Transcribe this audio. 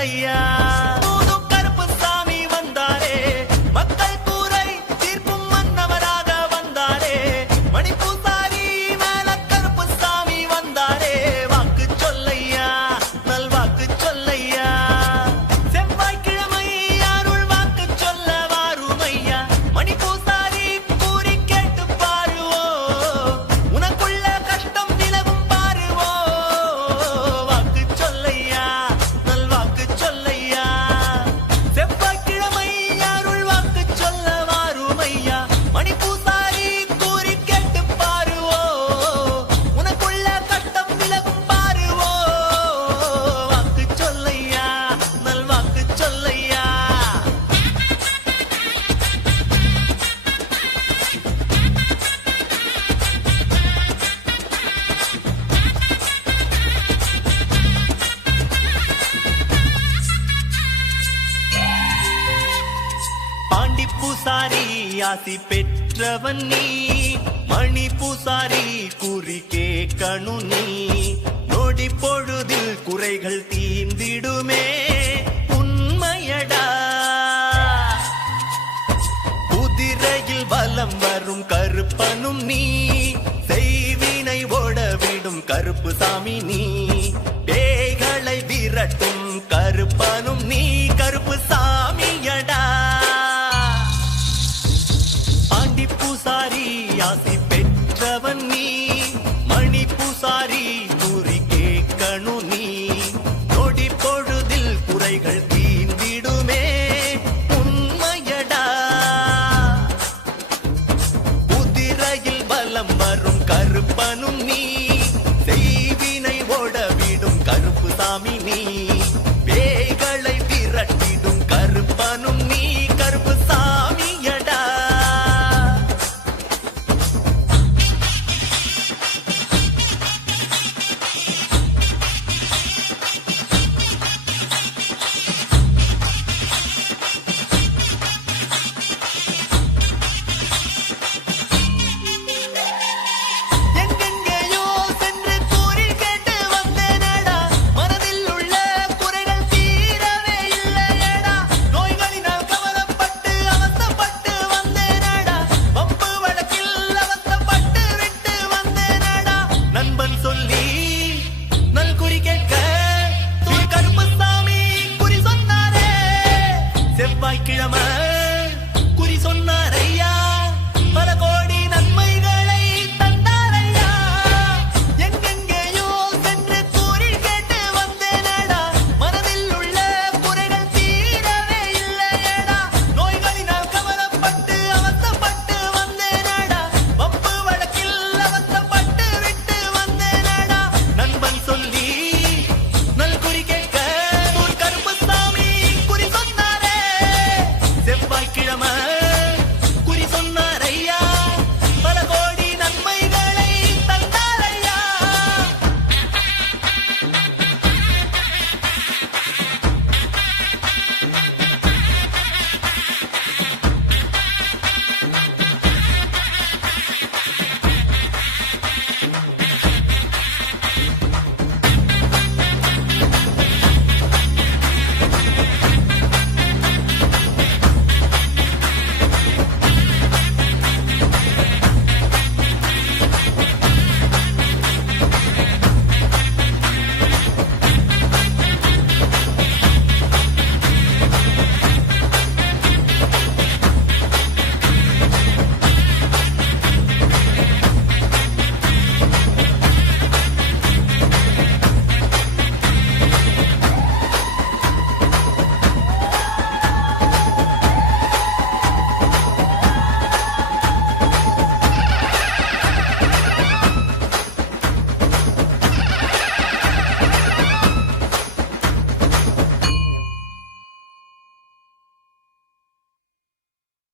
சொல்லையா கருப்புசாமி வந்தாரே மக்கள் கூரை தீர்ப்பும் மன்னவராக வந்தாரே மணிப்பூசாரி மேல கருப்புசாமி வந்தாரே வாக்கு சொல்லையா நல்வாக்கு சொல்லையா செவ்வாய்க்கிழமை அருள் வாக்கு சொல்ல வாருமையா மணிப்பூசாரி கூறி கேட்டு பாருவோ உனக்குள்ள கஷ்டம் நிலவும் பாருவோ வாக்கு சொல்லையா நல்வாக்கு சொல்லையா செவ்வாய்க்கிழமை அருள் வாக்கு சொல்ல வாருமையா மணிப்பூசாரி கூறி கேட்டு பாருவோ உனக்குள்ள கஷ்டம் நிலவும் பாருவோ வாக்கு சொல்லையா நல்வாக்கு சொல்லையா பாண்டி பூசாரி ஆசி பெற்றவன் நீ மணி பூசாரி கூறி கேட்கணும் நீ நொடி பொழுதில் குறைகள் தீர்ந்திடுமே உண்மையடா குதிரையில் வலம் வரும் கருப்பனும் நீ செய்வினை ஓடவிடும் கருப்புசாமி நீ பேய்களை விரட்டும் கருப்பனும் நீ கருப்புசாமியடா பாண்டி பூசாரி ஆசி பெற்றவன் நீ மணி பூசாரி கூறி கேட்கணும் நீ நொடி பொழுதில் குறைகள் தீர்ந்திடுமே உண்மையடா குதிரையில் பலம் வரும் கருப்பனும் நீ செய்வினை ஓடவிடும் கருப்புசாமி நீ பேய்களை விரட்டிடும் கருப்பனும் நீ கருப்புசாமியடா எங்கெங்கேயோ சென்று கூறி கேட்டு வந்தேனடா மனதில் உள்ள குறைகள் தீரவே இல்லையடா நோய்களினால் கவலைப்பட்டு அவஸ்தைப்பட்டு வந்தேனடா வம்பு வழக்கில் அவஸ்தைப்பட்டு விட்டு வந்தேனடா நண்பன் சொல்லி நல் குறி கேட்க கருப்புசாமி குறி சொன்னாரே செவ்வாய்க்கிழமை